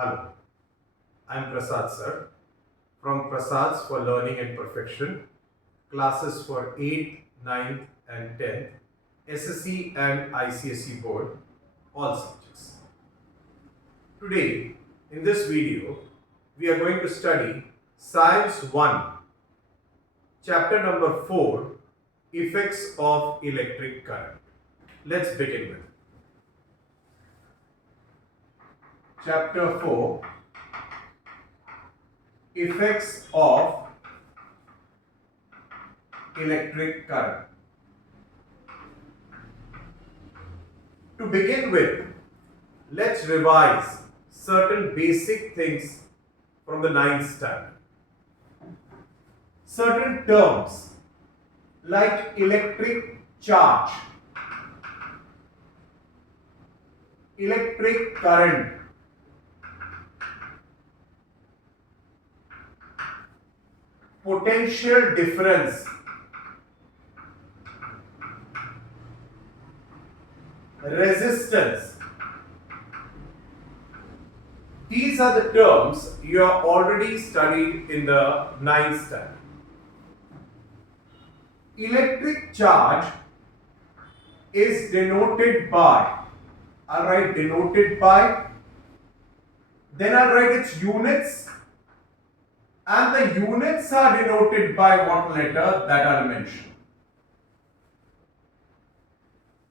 Hello, I'm Prasad sir from Prasad's for Learning and Perfection, classes for 8th, 9th and 10th, SSC and ICSE board, all subjects. Today, in this video, we are going to study Science 1, chapter number 4, Effects of Electric Current. Let's begin with it. Chapter 4, Effects of Electric Current. To begin with, let's revise certain basic things from the 9th standard. Certain terms like electric charge, electric current, potential difference, resistance. These are the terms you have already studied in the 9th standard. Electric charge is denoted by, I'll write denoted by, then I'll write its units, and the units are denoted by what letter that I'll mention.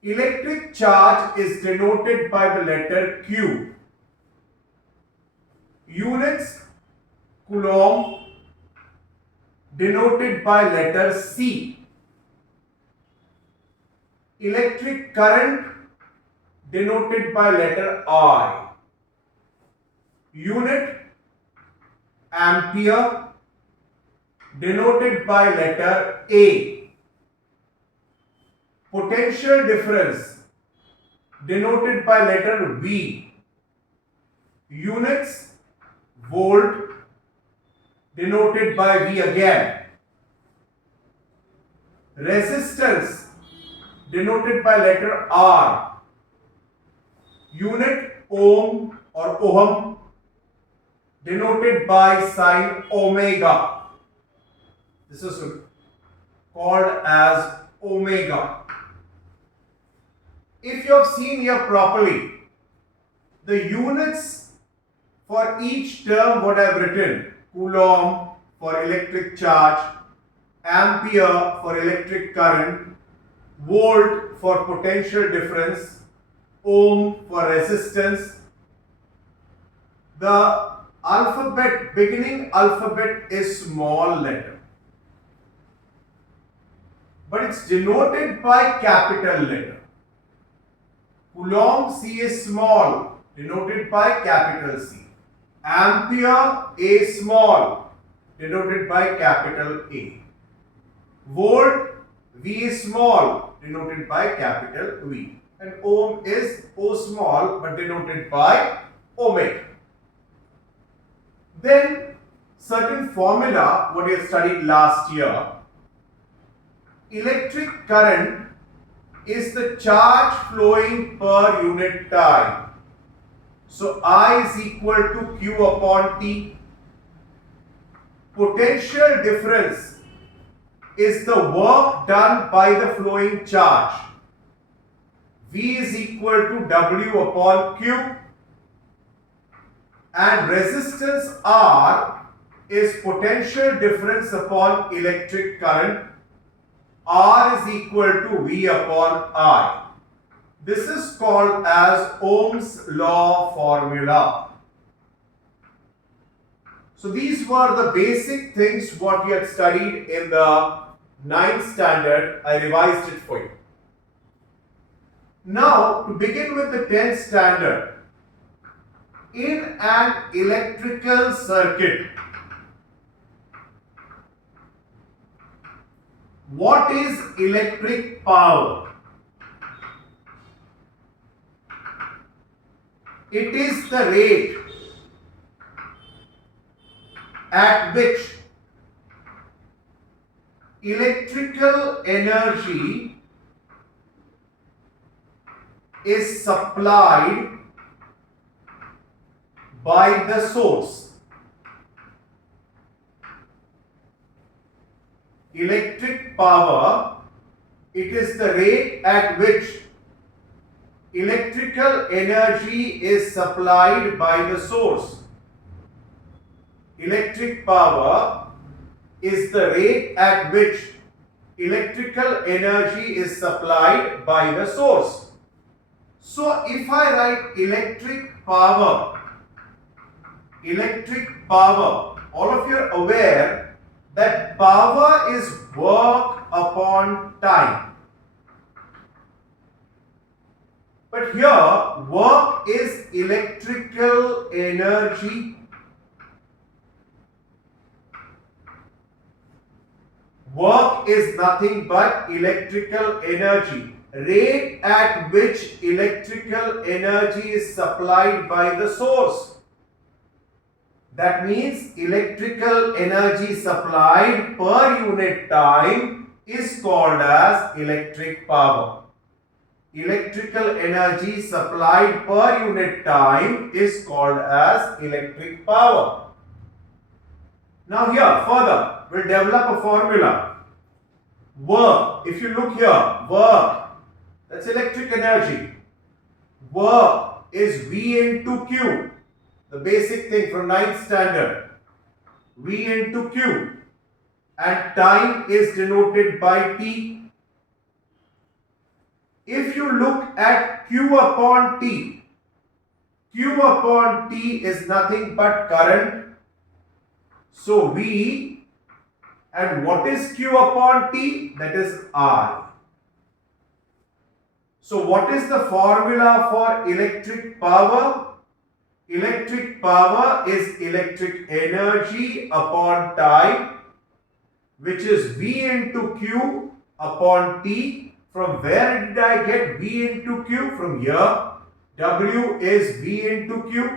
Electric charge is denoted by the letter Q. Units, Coulomb, denoted by letter C. Electric current, denoted by letter I. Unit, ampere, denoted by letter A. Potential difference, denoted by letter V. Units, volt, denoted by V again. Resistance, denoted by letter R. Unit, ohm or ohm, denoted by sign omega. This is called as omega. If you have seen here properly, the units for each term what I have written: Coulomb for electric charge, ampere for electric current, volt for potential difference, ohm for resistance. The alphabet, beginning alphabet is small letter, but it's denoted by capital letter. Coulomb, C is small, denoted by capital C. Ampere, A small, denoted by capital A. Volt, V is small, denoted by capital V. And ohm is O small, but denoted by omega. Then certain formula what we have studied last year. Electric current is the charge flowing per unit time. So I is equal to Q upon T. Potential difference is the work done by the flowing charge. V is equal to W upon Q. And resistance R is potential difference upon electric current. R is equal to V upon I. This is called as Ohm's law formula. So these were the basic things what we had studied in the 9th standard. I revised it for you. Now to begin with the 10th standard. In an electrical circuit, what is electric power? It is the rate at which electrical energy is supplied by the source. Electric power, it is the rate at which electrical energy is supplied by the source. Electric power is the rate at which electrical energy is supplied by the source. So if I write electric power, all of you are aware that power is work upon time. But here work is electrical energy. Work is nothing but electrical energy. Rate at which electrical energy is supplied by the source. That means electrical energy supplied per unit time is called as electric power. Electrical energy supplied per unit time is called as electric power. Now here further we'll develop a formula. Work, if you look here, work, that's electric energy. Work is V into Q, the basic thing from 9th standard. V into Q, and time is denoted by T. If you look at Q upon T is nothing but current. So V, and what is Q upon T? That is I. So what is the formula for electric power? Electric power is electric energy upon time, which is V into Q upon T. From where did I get V into Q? From here. W is V into Q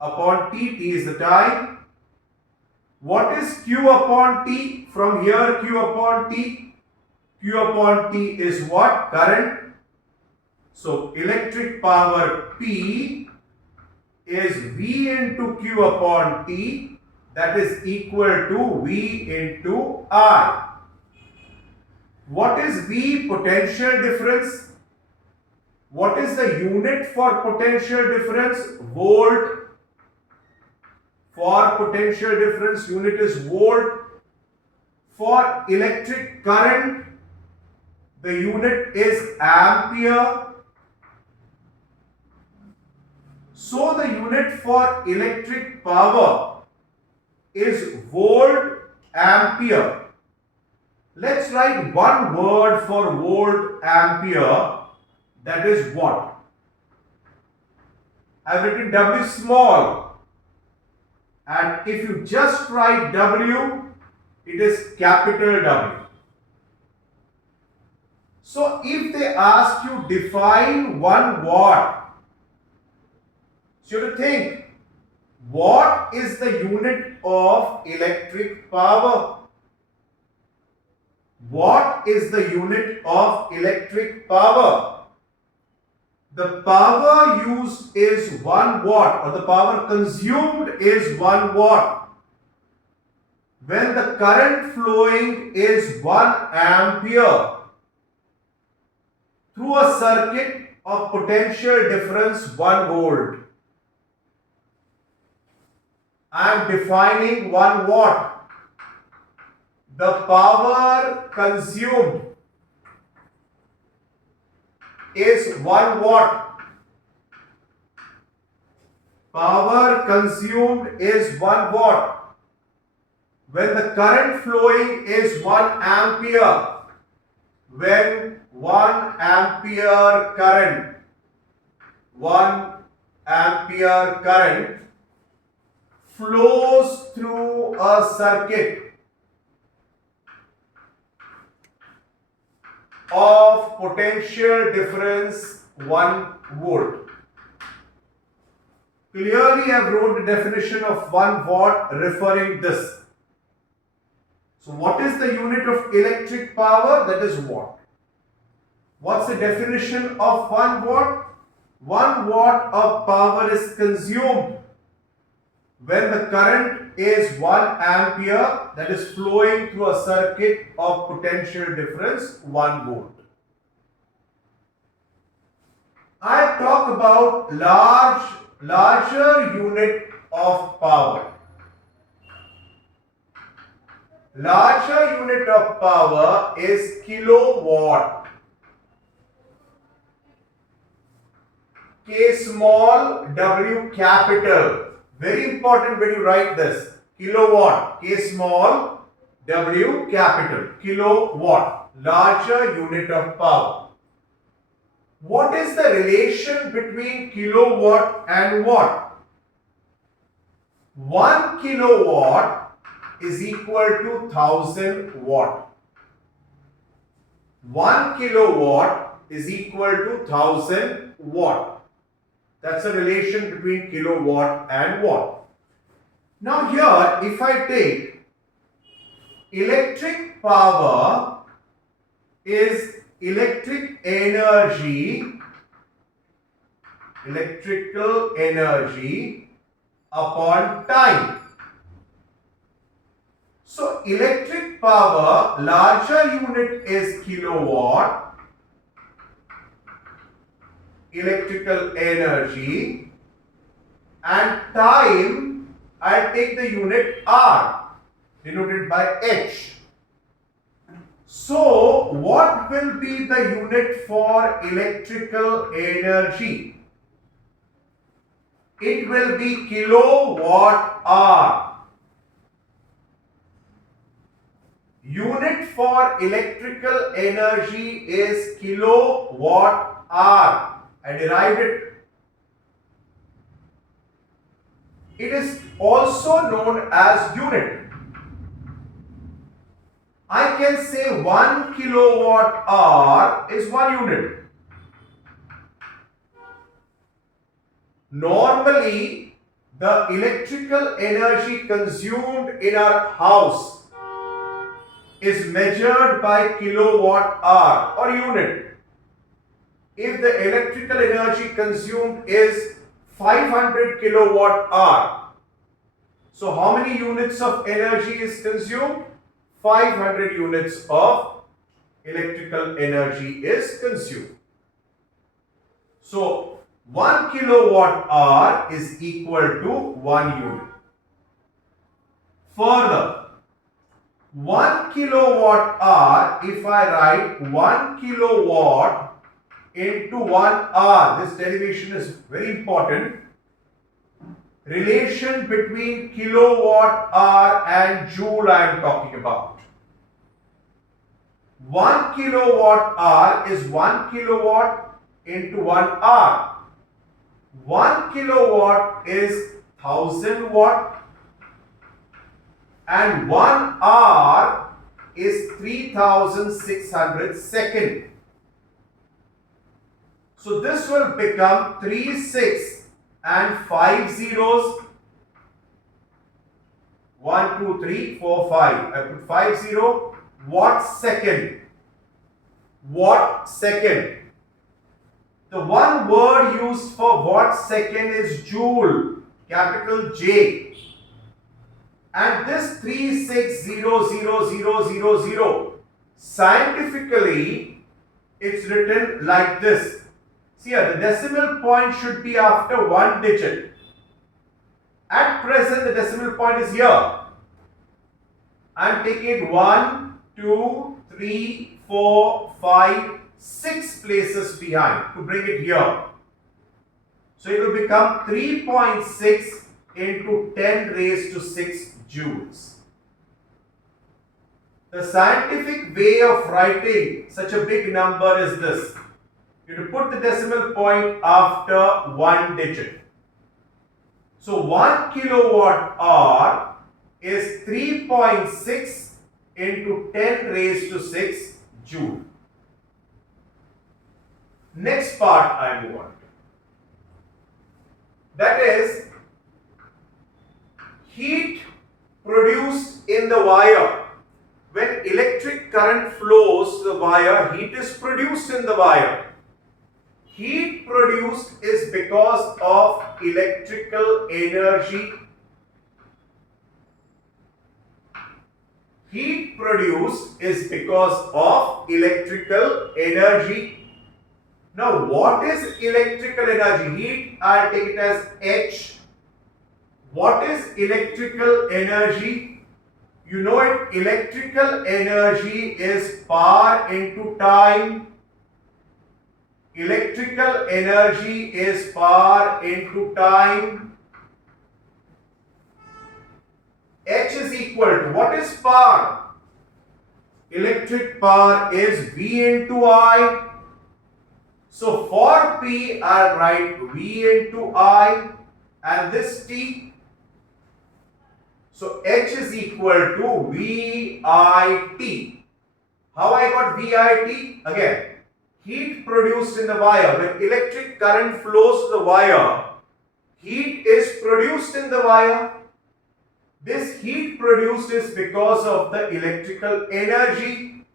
upon T. T is the time. What is Q upon T? From here Q upon T. Q upon T is what? Current. So electric power P is V into Q upon T, that is equal to V into I. What is V? Potential difference. What is the unit for potential difference? Volt. For potential difference, unit is volt. For electric current, the unit is ampere. So the unit for electric power is volt ampere. Let's write one word for volt ampere, that is what? I have written W small. And if you just write W, it is capital W. So if they ask you define 1 watt, so you have to think, what is the unit of electric power? What is the unit of electric power? The power used is 1 watt, or the power consumed is 1 watt. When the current flowing is 1 ampere through a circuit of potential difference 1 volt. I am defining 1 watt. The power consumed is 1 watt. Power consumed is 1 watt. When the current flowing is 1 ampere, when 1 ampere current, 1 ampere current flows through a circuit of potential difference 1 volt. Clearly I have wrote the definition of 1 watt referring this. So what is the unit of electric power? That is watt. What's the definition of 1 watt? 1 watt of power is consumed when the current is 1 ampere that is flowing through a circuit of potential difference 1 volt. I have talked about larger unit of power. Larger unit of power is kilowatt. K small, W capital. Very important when you write this. Kilowatt, K small, W capital. Kilowatt, larger unit of power. What is the relation between kilowatt and watt? 1 kilowatt is equal to 1000 watt. 1 kilowatt is equal to 1000 watt. That's a relation between kilowatt and watt. Now here, if I take electric power is electrical energy upon time. So electric power, larger unit is kilowatt. Electrical energy, and time, I take the unit R, denoted by H. So what will be the unit for electrical energy? It will be kilowatt hour. Unit for electrical energy is kilowatt hour. I derived it. It is also known as unit. I can say 1 kilowatt hour is 1 unit. Normally, the electrical energy consumed in our house is measured by kilowatt hour or unit. If the electrical energy consumed is 500 kilowatt hour, so how many units of energy is consumed? 500 units of electrical energy is consumed. So 1 kilowatt hour is equal to 1 unit. Further, 1 kilowatt hour, if I write 1 kilowatt into 1 hour, this derivation is very important. Relation between kilowatt hour and joule I am talking about. 1 kilowatt hour is 1 kilowatt into 1 hour. 1 kilowatt is 1000 watt and 1 hour is 3600 second. So this will become 3 6 and 5 zeros. 1 2 3 4 5. I put 5 0. Watt second. Watt second. The one word used for watt second is joule, capital J. And this 36000000, scientifically, it's written like this. See here, the decimal point should be after 1 digit. At present, the decimal point is here. I am taking it 1, 2, 3, 4, 5, 6 places behind to bring it here. So it will become 3.6 into 10 raised to 6 joules. The scientific way of writing such a big number is this. You have to put the decimal point after 1 digit. So 1 kilowatt hour is 3.6 into 10 raised to 6 joule. Next part I move on to. That is heat produced in the wire. When electric current flows to the wire, heat is produced in the wire. Heat produced is because of electrical energy. Heat produced is because of electrical energy. Now, what is electrical energy? Heat, I'll take it as H. What is electrical energy? You know it, electrical energy is power into time. Electrical energy is power into time. H is equal to, what is power? Electric power is V into I. So for P, I'll write V into I and this T. So H is equal to VIT. How I got VIT? Again, heat produced in the wire. When electric current flows to the wire, heat is produced in the wire. This heat produced is because of the electrical energy.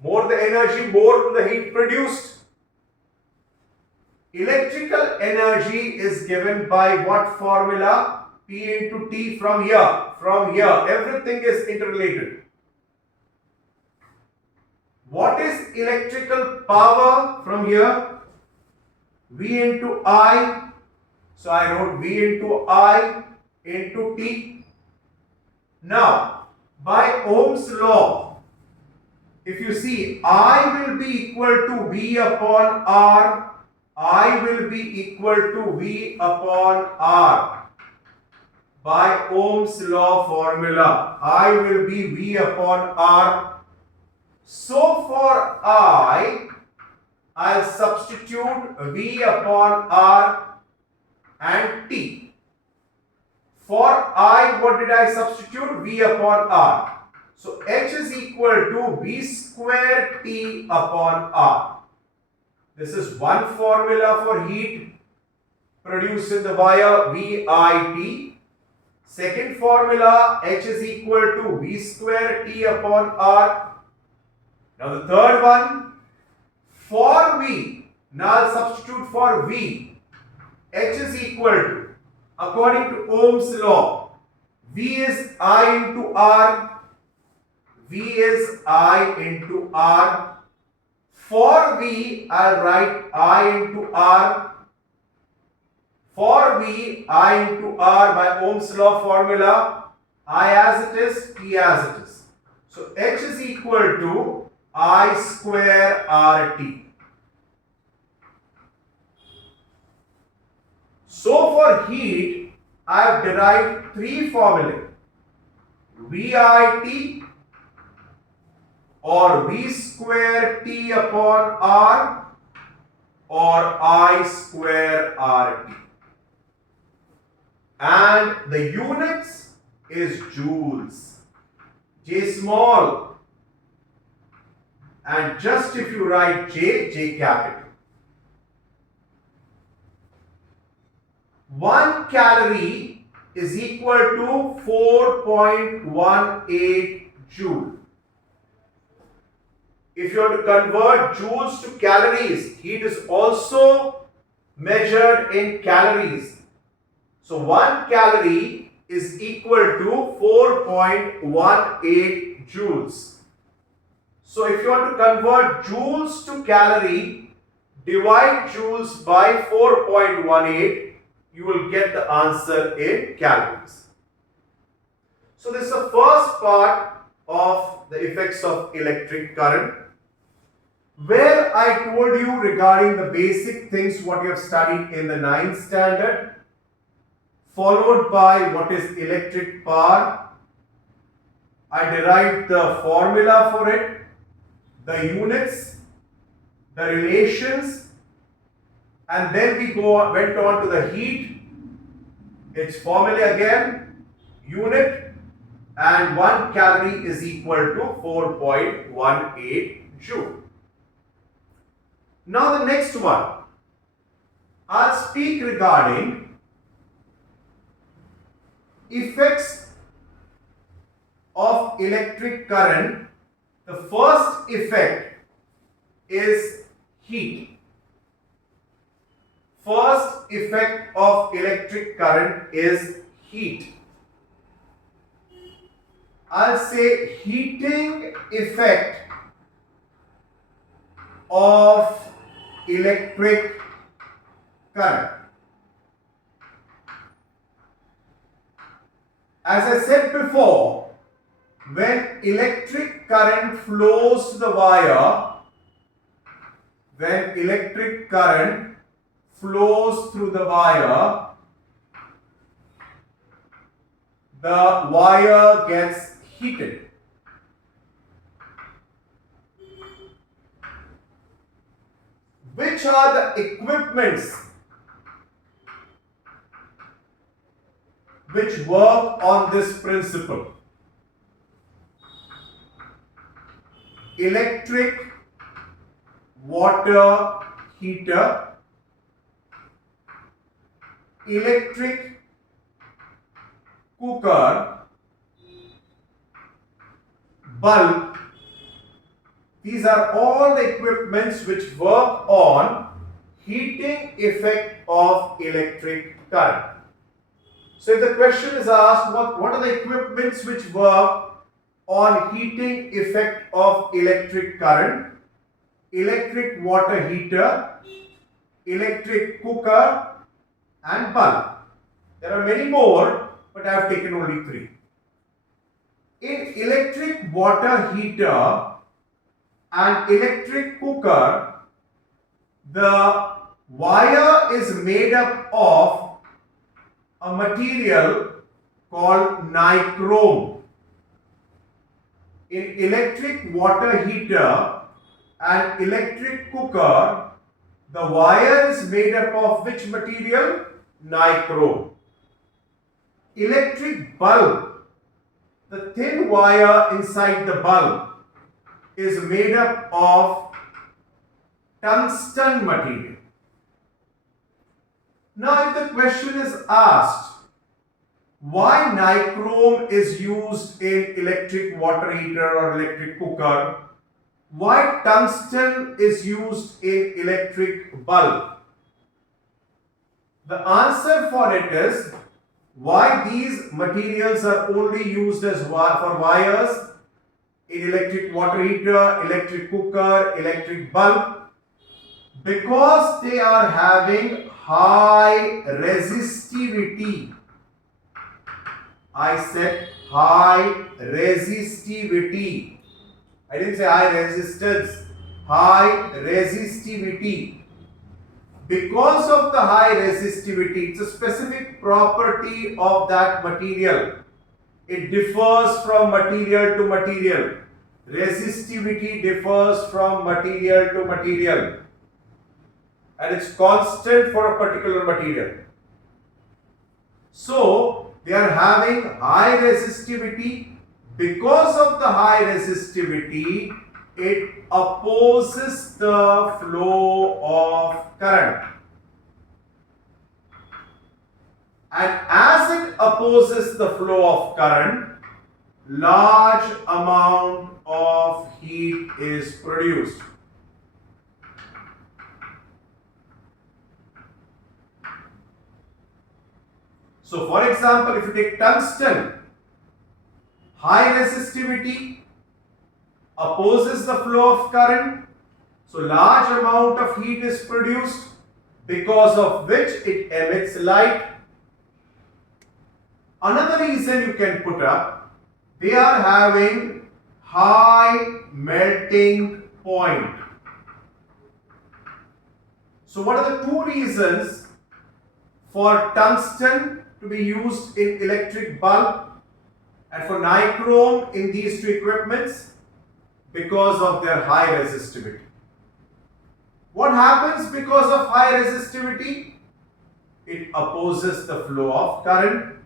More the energy, more the heat produced. Electrical energy is given by what formula? P into T from here. From here, everything is interrelated. What is electrical power from here? V into I. So I wrote V into I into T. Now, by Ohm's law, if you see, I will be equal to V upon R. I will be equal to V upon R. By Ohm's law formula, I will be V upon R. So for I'll substitute V upon R and T. For I, what did I substitute? V upon R. So H is equal to V square T upon R. This is one formula for heat produced in the wire, VIT. Second formula, H is equal to V square T upon R. Now the third one, for V, now I'll substitute for V. H is equal to, according to Ohm's law, V is I into R. V is I into R. For V, I'll write I into R. For V, I into R by Ohm's law formula, I as it is, T as it is. So H is equal to I square RT. So for heat, I have derived three formulae. VIT or V square T upon R or I square RT. And the units is joules. J small. And just if you write J, J capital. 1 calorie is equal to 4.18 joule. If you have to convert joules to calories, heat is also measured in calories. So 1 calorie is equal to 4.18 joules. So if you want to convert joules to calorie, divide joules by 4.18, you will get the answer in calories. So this is the first part of the effects of electric current, where I told you regarding the basic things what you have studied in the 9th standard, followed by what is electric power. I derived the formula for it, the units, the relations, and then we went on to the heat. Its formula again, unit, and 1 calorie is equal to 4.18 joule. Now the next one, I'll speak regarding effects of electric current. The first effect is heat. First effect of electric current is heat. I'll say heating effect of electric current. As I said before, when electric current flows to the wire, when electric current flows through the wire gets heated. Which are the equipments which work on this principle? Electric water heater, electric cooker, bulb. These are all the equipments which work on heating effect of electric current. So if the question is asked, what are the equipments which work on heating effect of electric current? Electric water heater, electric cooker and bulb. There are many more, but I have taken only 3. In electric water heater and electric cooker, the wire is made up of a material called nichrome. In electric water heater and electric cooker, the wire is made up of which material? Nichrome. Electric bulb, the thin wire inside the bulb is made up of tungsten material. Now if the question is asked, why nichrome is used in electric water heater or electric cooker, why tungsten is used in electric bulb? The answer for it is, why these materials are only used as for wires in electric water heater, electric cooker, electric bulb? Because they are having high resistivity. I said high resistivity. I didn't say high resistance. High resistivity. Because of the high resistivity, it's a specific property of that material. It differs from material to material. Resistivity differs from material to material. And it's constant for a particular material. So, they are having high resistivity. Because of the high resistivity, it opposes the flow of current. And as it opposes the flow of current, large amount of heat is produced. So for example, if you take tungsten, high resistivity, opposes the flow of current, so large amount of heat is produced, because of which it emits light. Another reason you can put up, they are having high melting point. So what are the 2 reasons for tungsten to be used in electric bulb and for nichrome in these 2 equipments? Because of their high resistivity. What happens because of high resistivity? It opposes the flow of current.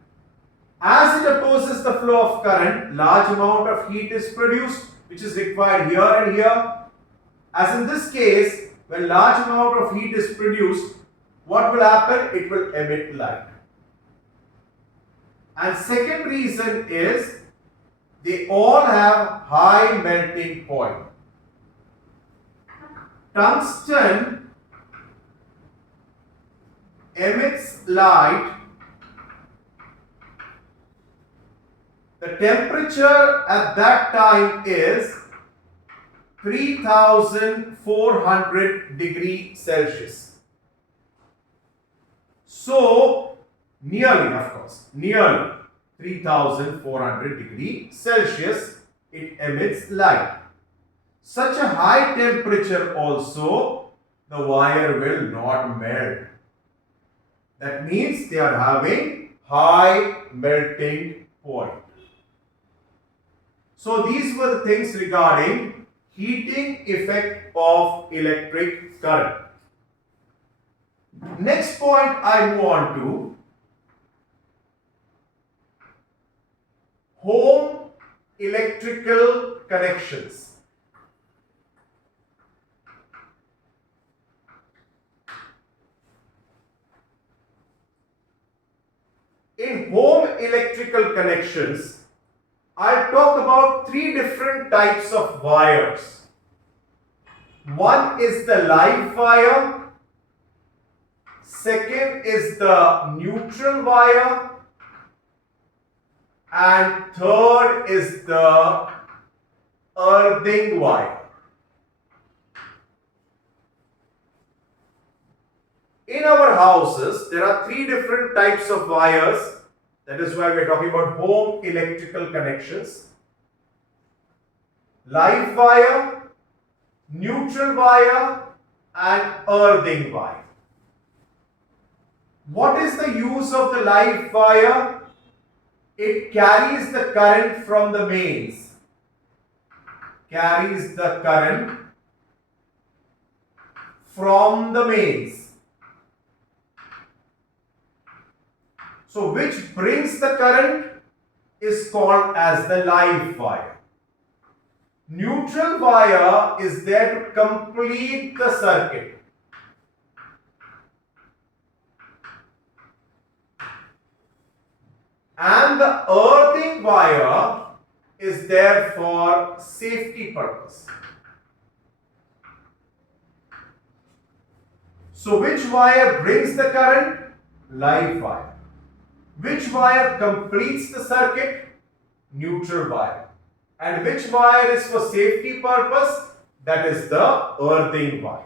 As it opposes the flow of current, large amount of heat is produced, which is required here and here. As in this case, when large amount of heat is produced, what will happen? It will emit light. And second reason is, they all have high melting point. Tungsten emits light, the temperature at that time is 3400 degrees Celsius. So, nearly, of course, nearly 3400 degrees Celsius it emits light. Such a high temperature also, the wire will not melt. That means they are having high melting point. So these were the things regarding heating effect of electric current. Next point I move on to home electrical connections. In home electrical connections, I'll talk about three different types of wires. One is the live wire, second is the neutral wire, and third is the earthing wire. In our houses, there are three different types of wires. That is why we are talking about home electrical connections. Live wire, neutral wire, and earthing wire. What is the use of the live wire? It carries the current from the mains. Carries the current from the mains. So which brings the current is called as the live wire. Neutral wire is there to complete the circuit. And the earthing wire is there for safety purpose. So which wire brings the current? Live wire. Which wire completes the circuit? Neutral wire. And which wire is for safety purpose? That is the earthing wire.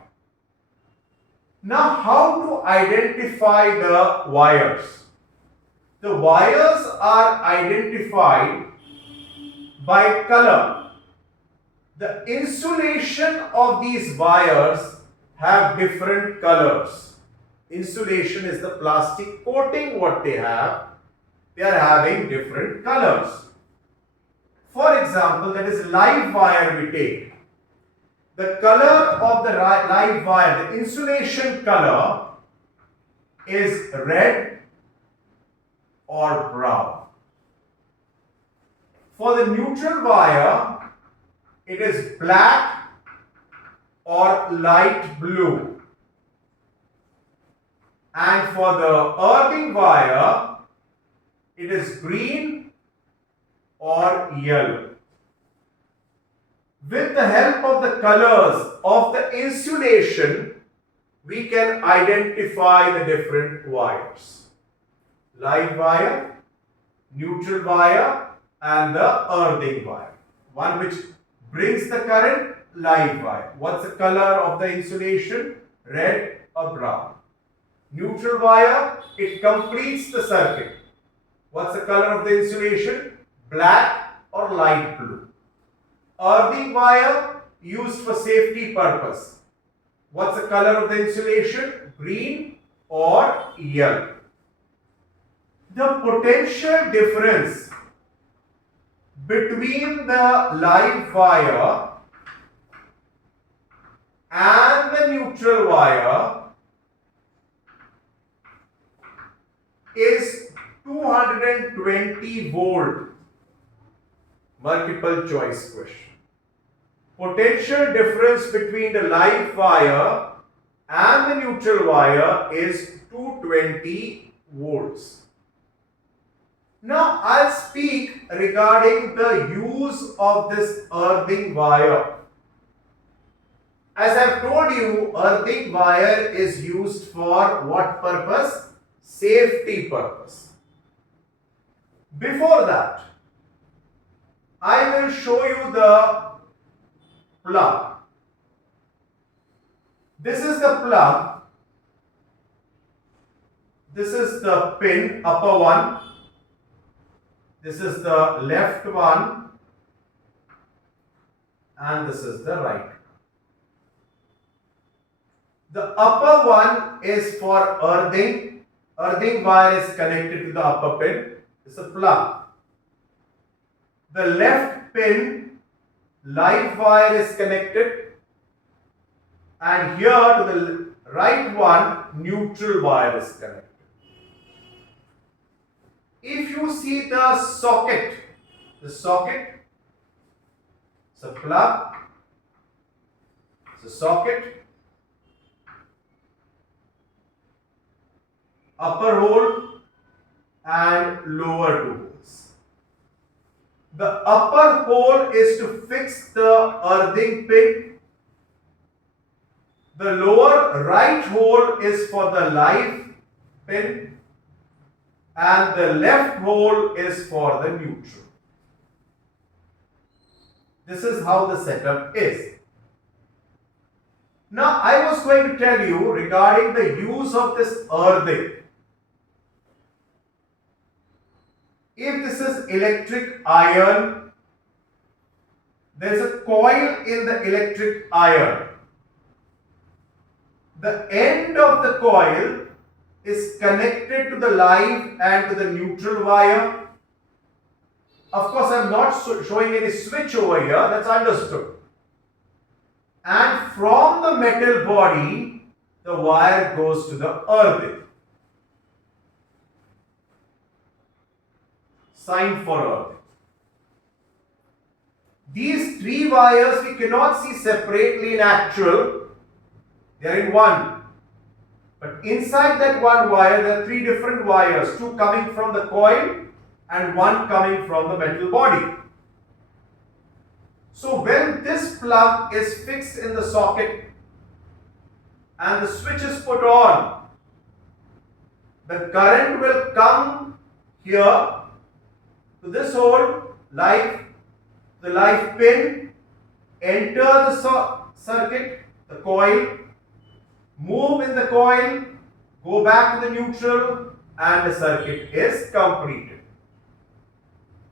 Now, how to identify the wires? The wires are identified by color. The insulation of these wires have different colors. Insulation is the plastic coating what they have. They are having different colors. For example, that is live wire we take. The color of the live wire, the insulation color is red or brown. For the neutral wire, it is black or light blue. And for the earthing wire, it is green or yellow. With the help of the colors of the insulation, we can identify the different wires. Live wire, neutral wire, and the earthing wire. One which brings the current, live wire. What's the color of the insulation? Red or brown. Neutral wire, it completes the circuit. What's the color of the insulation? Black or light blue. Earthing wire, used for safety purpose. What's the color of the insulation? Green or yellow. The potential difference between the live wire and the neutral wire is 220 volt. Multiple choice question. Potential difference between the live wire and the neutral wire is 220 volts. Now I'll speak regarding the use of this earthing wire. As I have told you, earthing wire is used for what purpose? Safety purpose. Before that, I will show you the plug. This is the plug. This is the pin, upper one. This is the left one. And this is the right. The upper one is for earthing. Earthing wire is connected to the upper pin. It's a plug. The left pin, live wire is connected. And here to the right one, neutral wire is connected. If you see the socket is a plug, it's a socket, upper hole and lower two holes. The upper hole is to fix the earthing pin. The lower right hole is for the live pin and the left hole is for the neutral. This is how the setup is. Now I was going to tell you regarding the use of this earthing. If this is electric iron, there is a coil in the electric iron. The end of the coil is connected to the live and to the neutral wire. Of course, I am not showing any switch over here, that's understood. And from the metal body, the wire goes to the earthing. Sign for earthing. These three wires we cannot see separately in actual, they are in one. But inside that one wire, there are three different wires, two coming from the coil and one coming from the metal body. So when this plug is fixed in the socket and the switch is put on, the current will come here to this hole, the live pin, enter the circuit, the coil, move in the coil, go back to the neutral, and the circuit is completed.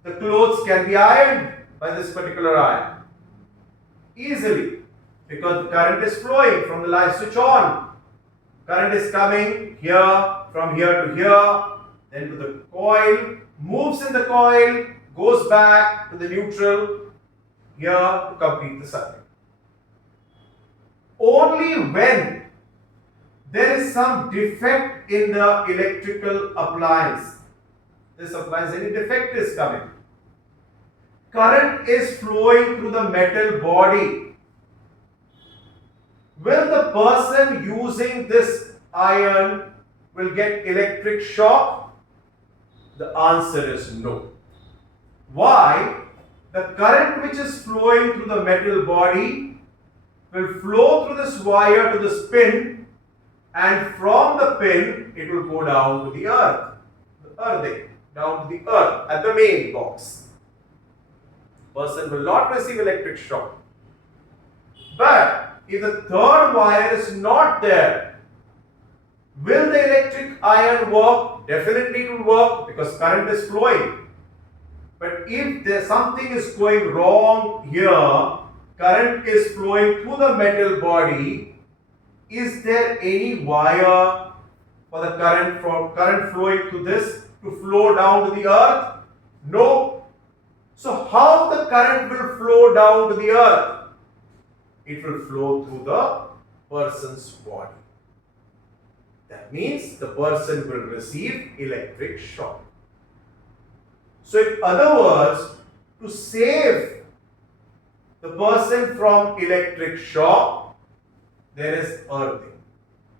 The clothes can be ironed by this particular iron easily because the current is flowing from the live switch on. Current is coming here, from here to here, then to the coil, moves in the coil, goes back to the neutral here to complete the circuit. Only when there is some defect in the electrical appliance, any defect is coming, current is flowing through the metal body, will the person using this iron will get electric shock? The answer is no. Why? The current which is flowing through the metal body will flow through this wire to this pin, and from the pin it will go down to the earth, down to the earth at the main box. Person will not receive electric shock. But if the third wire is not there, will the electric iron work? Definitely it will work because current is flowing. But if there something is going wrong here, current is flowing through the metal body, is there any wire for the current flowing to this to flow down to the earth? No. So how the current will flow down to the earth? It will flow through the person's body. That means the person will receive electric shock. So in other words, to save the person from electric shock, there is earthing.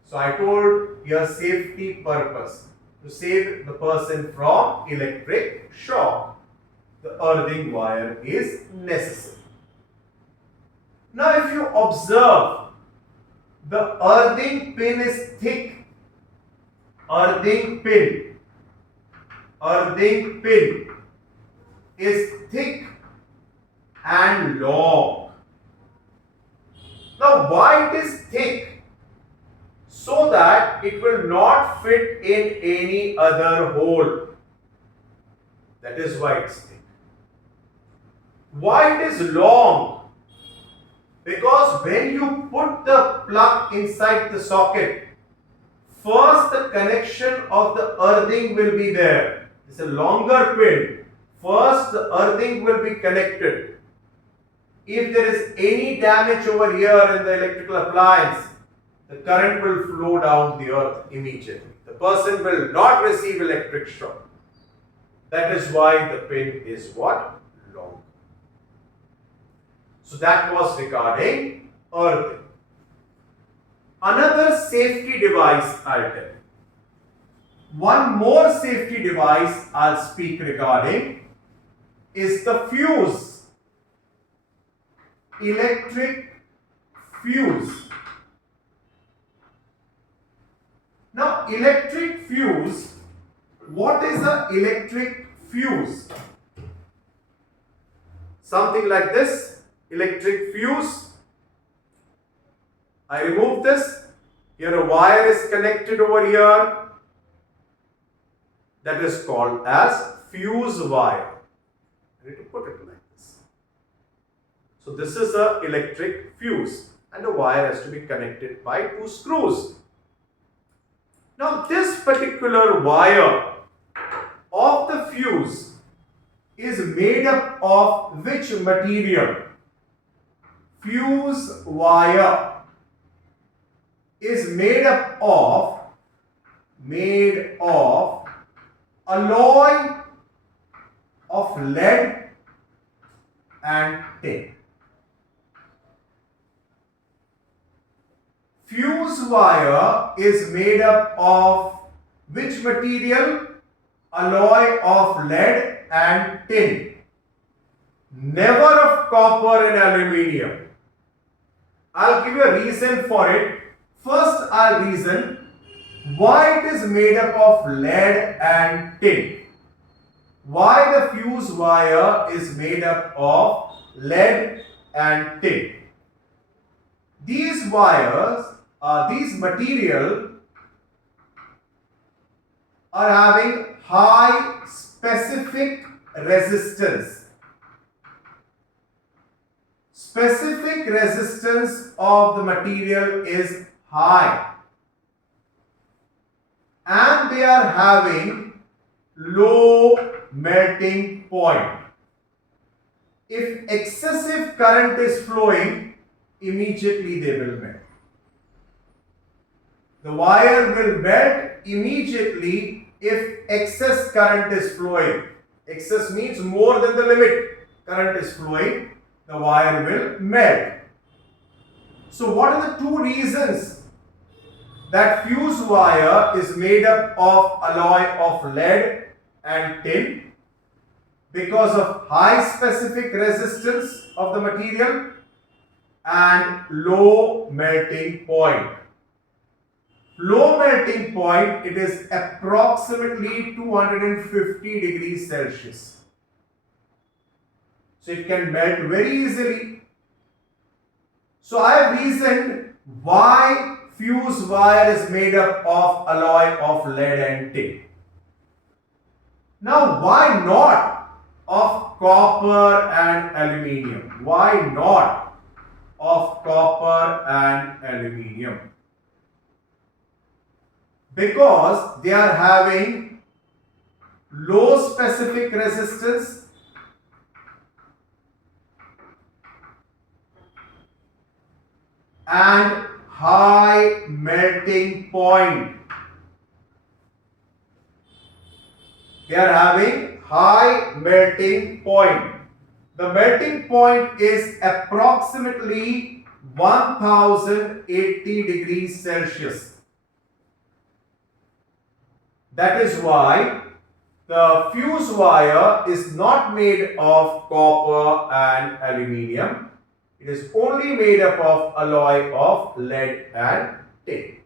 So I told your safety purpose, to save the person from electric shock, the earthing wire is necessary. Now if you observe The earthing pin is thick. Earthing pin is thick and long. Now why it is thick? So that it will not fit in any other hole. That is why it's thick. Why it is long? Because when you put the plug inside the socket, first the connection of the earthing will be there. It's a longer pin. First the earthing will be connected. If there is any damage over here in the electrical appliance, the current will flow down the earth immediately. The person will not receive electric shock. That is why the pin is what? Long. So that was regarding earthing. Another safety device I'll tell you. One more safety device I'll speak regarding is the fuse. Electric fuse. Now, electric fuse, what is an electric fuse? Something like this, electric fuse. I remove this. Here a wire is connected over here. That is called as fuse wire. I need to put it like this. So this is an electric fuse and the wire has to be connected by two screws. Now this particular wire of the fuse is made up of which material? Fuse wire is made up of alloy of lead and tin. Fuse wire is made up of which material? Alloy of lead and tin. Never of copper and aluminium. I'll give you a reason for it. First, I'll reason why it is made up of lead and tin. Why the fuse wire is made up of lead and tin. These wires, these material are having high specific resistance. Specific resistance of the material is high. And they are having low melting point. If excessive current is flowing, immediately they will melt. The wire will melt immediately if excess current is flowing. Excess means more than the limit current is flowing, the wire will melt. So what are the two reasons that fuse wire is made up of alloy of lead and tin? Because of high specific resistance of the material and low melting point. Low melting point, it is approximately 250 degrees Celsius. So it can melt very easily. So I have reasoned why fuse wire is made up of alloy of lead and tin. Now why not of copper and aluminium? Why not of copper and aluminium? Because they are having low specific resistance and high melting point. They are having high melting point. The melting point is approximately 1080 degrees Celsius. That is why the fuse wire is not made of copper and aluminium. It is only made up of alloy of lead and tin.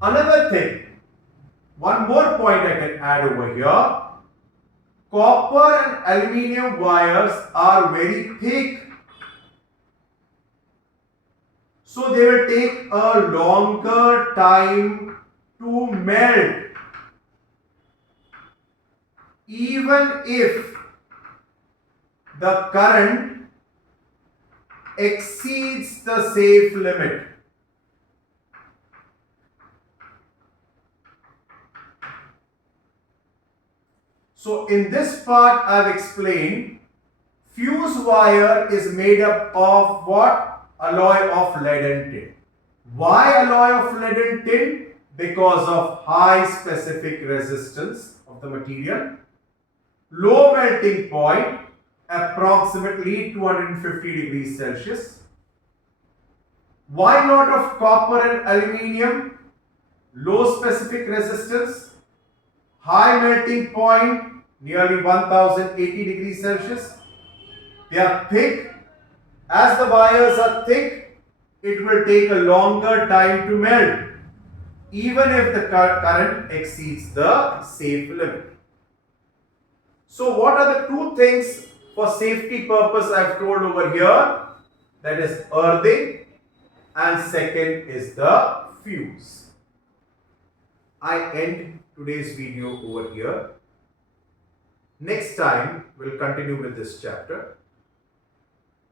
Another thing, one more point I can add over here. Copper and aluminium wires are very thick. So they will take a longer time to melt. Even if the current exceeds the safe limit. So in this part I have explained fuse wire is made up of what? Alloy of lead and tin. Why alloy of lead and tin? Because of high specific resistance of the material, low melting point, approximately 250 degrees Celsius. Why not of copper and aluminium? Low specific resistance, high melting point, nearly 1080 degrees Celsius. They are thick. As the wires are thick, it will take a longer time to melt, even if the current exceeds the safe limit. So what are the two things for safety purpose I have told over here? That is earthing, and second is the fuse. I end today's video over here. Next time we'll continue with this chapter.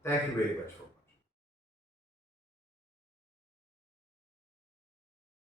Thank you very much for